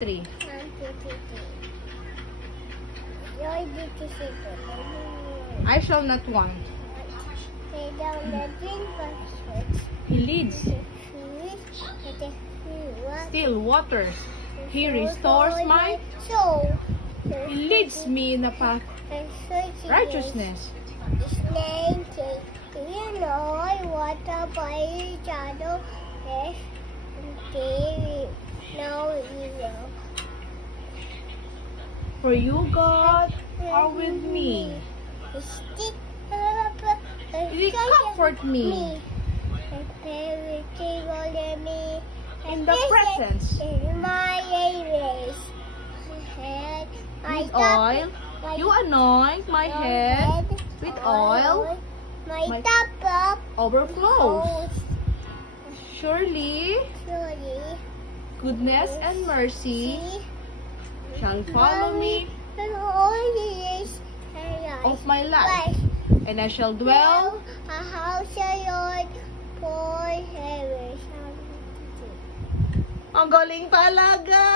3. I shall not want. He leads still waters. He restores my soul. He leads me in the path righteousness. You know what a by shadow is. No evil. For you, God, are with me. You comfort me in the presence. With oil, you anoint my head with oil. My cup Overflows. Surely, goodness and mercy shall follow me of my life, and I shall dwell a house of Lord forever. Ang galing talaga!